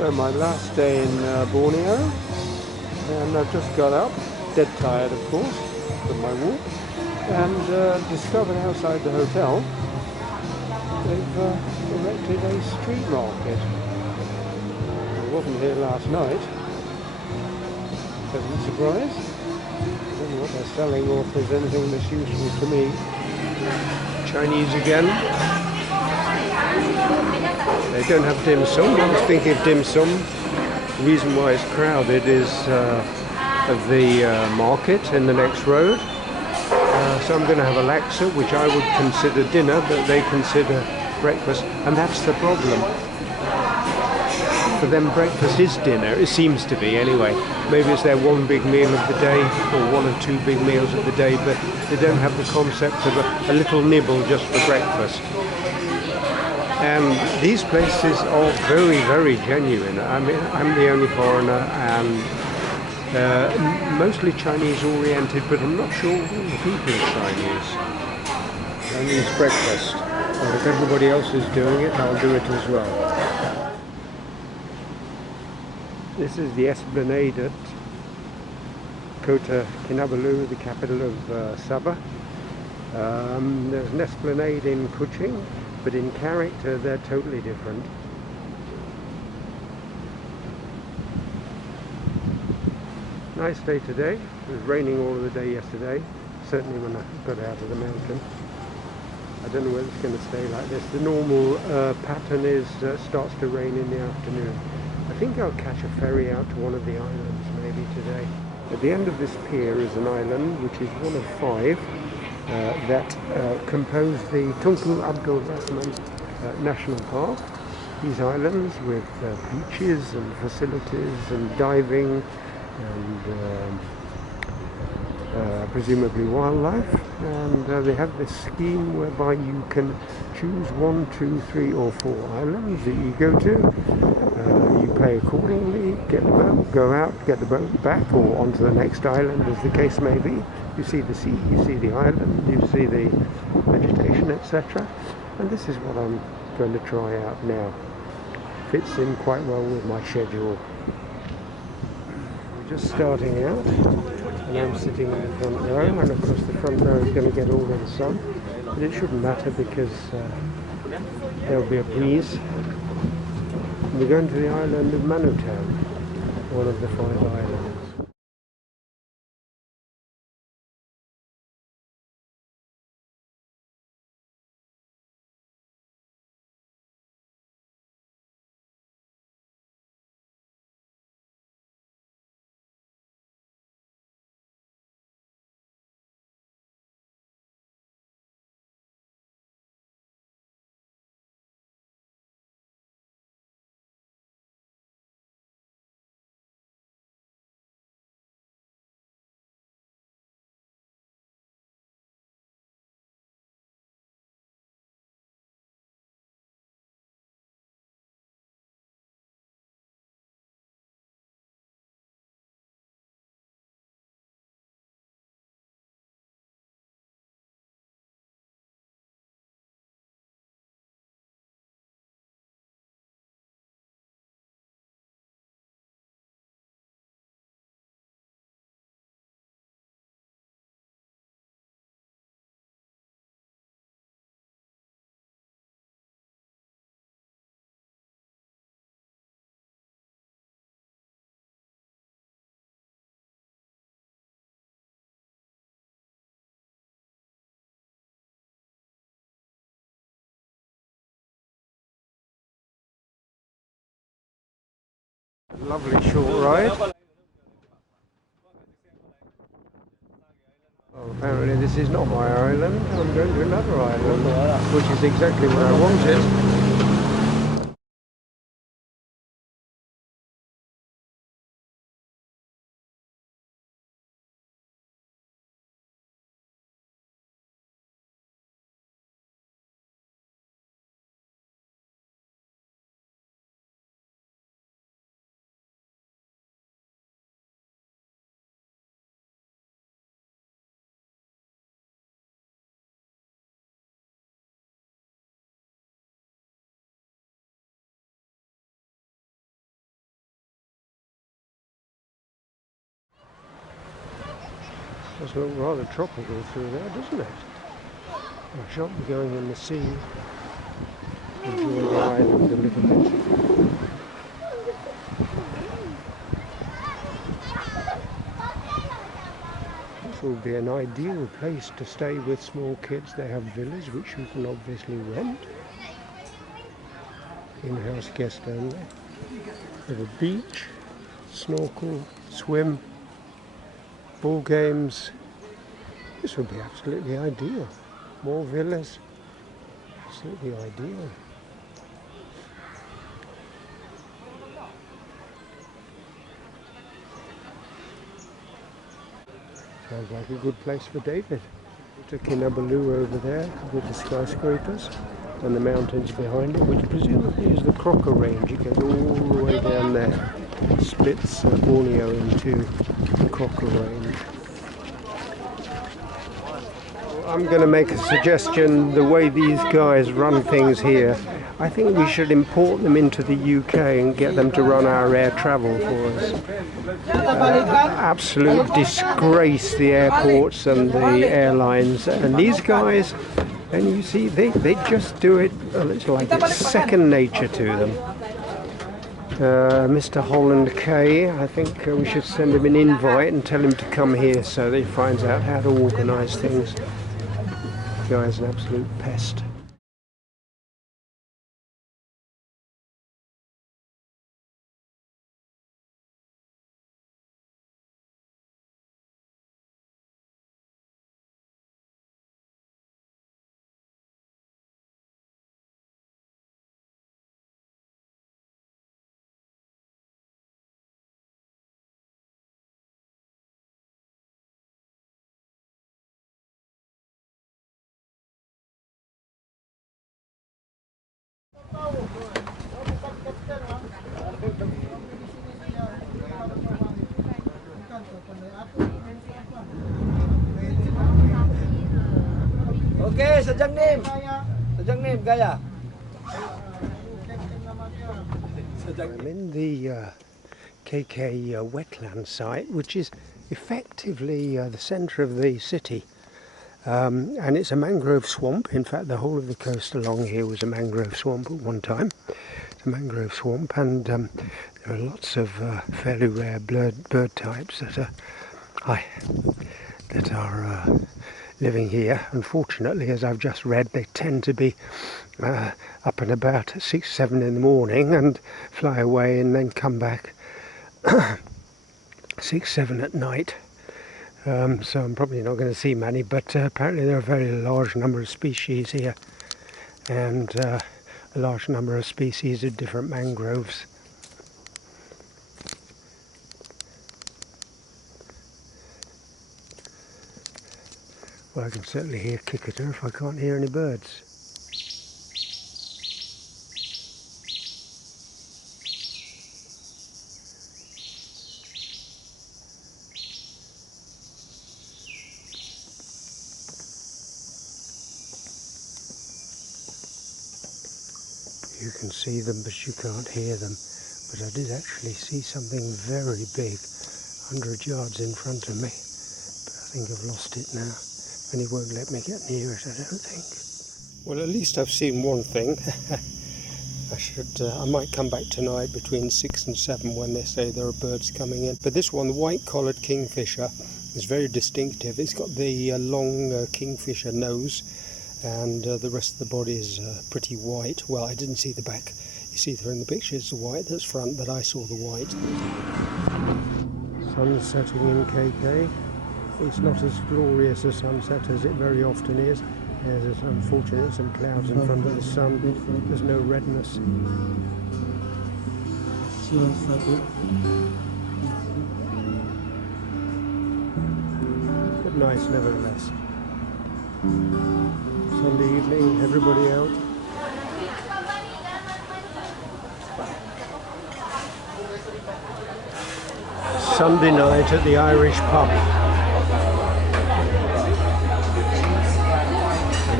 So my last day in Borneo, and I've just got up, dead tired of course, from my walk, and discovered outside the hotel they've erected a street market. I wasn't here last night, pleasant surprise. I don't know what they're selling or if there's anything that's useful to me. Chinese again. They don't have dim sum. I was thinking of dim sum. The reason why it's crowded is the market in the next road. So I'm going to have a laksa, which I would consider dinner, but they consider breakfast, and that's the problem. For them, breakfast is dinner. It seems to be, anyway. Maybe it's their one big meal of the day, or one or two big meals of the day, but they don't have the concept of a little nibble just for breakfast. And these places are very, very genuine. I mean, I'm the only foreigner, and mostly Chinese oriented, but I'm not sure all the people are Chinese. Chinese breakfast. And if everybody else is doing it, I'll do it as well. This is the Esplanade at Kota Kinabalu, the capital of Sabah. There's an Esplanade in Kuching, but in character they're totally different. Nice day today. It was raining all of the day yesterday, certainly when I got out of the mountain. I don't know whether it's going to stay like this. The normal pattern is starts to rain in the afternoon. I think I'll catch a ferry out to one of the islands maybe today. At the end of this pier is an island which is one of 5 that compose the Tunku Abdul Rahman National Park. These islands with beaches and facilities and diving and presumably wildlife, and they have this scheme whereby you can choose 1, 2, 3 or 4 islands that you go to. You pay accordingly, get the boat, go out, get the boat back or onto the next island as the case may be. You see the sea, you see the island, you see the vegetation, etc. And this is what I'm going to try out now. Fits in quite well with my schedule. We're just starting out, and I'm sitting in the front row, and of course the front row is going to get all of the sun, but it shouldn't matter because there'll be a breeze. We're going to the island of Manukau, one of the 5 islands. Lovely short ride. Well, apparently this is not my island. I'm going to another island, which is exactly what I wanted. Does look rather tropical through there, doesn't it? I shan't be going in the sea. Enjoy the island a little bit. This will be an ideal place to stay with small kids. They have villas which you can obviously rent. In-house guest only. They have a beach, snorkel, swim, ball games. This would be absolutely ideal. More villas. Absolutely ideal. Sounds like a good place for David. To Kinabalu over there with the skyscrapers and the mountains behind it, which presumably is the Crocker Range. It goes all the way down there. It splits Borneo into the Crocker Range. I'm going to make a suggestion. The way these guys run things here, I think we should import them into the UK and get them to run our air travel for us. Absolute disgrace, the airports and the airlines. And these guys, and you see, they just do it. It's like it's second nature to them. Mr. Holland K, I think we should send him an invite and tell him to come here so that he finds out how to organise things. The guy's an absolute pest. Okay, sadyang name. Sadyang name, gaya. I'm in the KK wetland site, which is effectively the centre of the city. And it's a mangrove swamp. In fact, the whole of the coast along here was a mangrove swamp at one time. It's a mangrove swamp, and there are lots of fairly rare bird types that are living here. Unfortunately, as I've just read, they tend to be up and about at 6, 7 in the morning and fly away and then come back 6, 7 at night. So I'm probably not going to see many, but apparently there are a very large number of species here, and a large number of species of different mangroves. Well, I can certainly hear kickator if I can't hear any birds. You can see them, but you can't hear them. But I did actually see something very big, 100 yards in front of me. But I think I've lost it now. And he won't let me get near it, I don't think. Well, at least I've seen one thing. I might come back tonight between 6 and 7 when they say there are birds coming in. But this one, the white-collared kingfisher, is very distinctive. It's got the long kingfisher nose, and the rest of the body is pretty white. Well, I didn't see the back. You see there in the picture it's the white that's front, but I saw the white. Sun setting in KK. It's not as glorious a sunset as it very often is. There's unfortunately some clouds in front of the sun. There's no redness. But nice nevertheless. Sunday evening, everybody out. Sunday night at the Irish pub.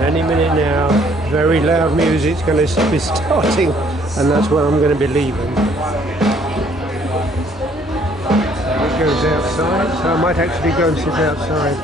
Any minute now, very loud music's going to be starting, and that's where I'm going to be leaving. It goes outside, so I might actually go and sit outside.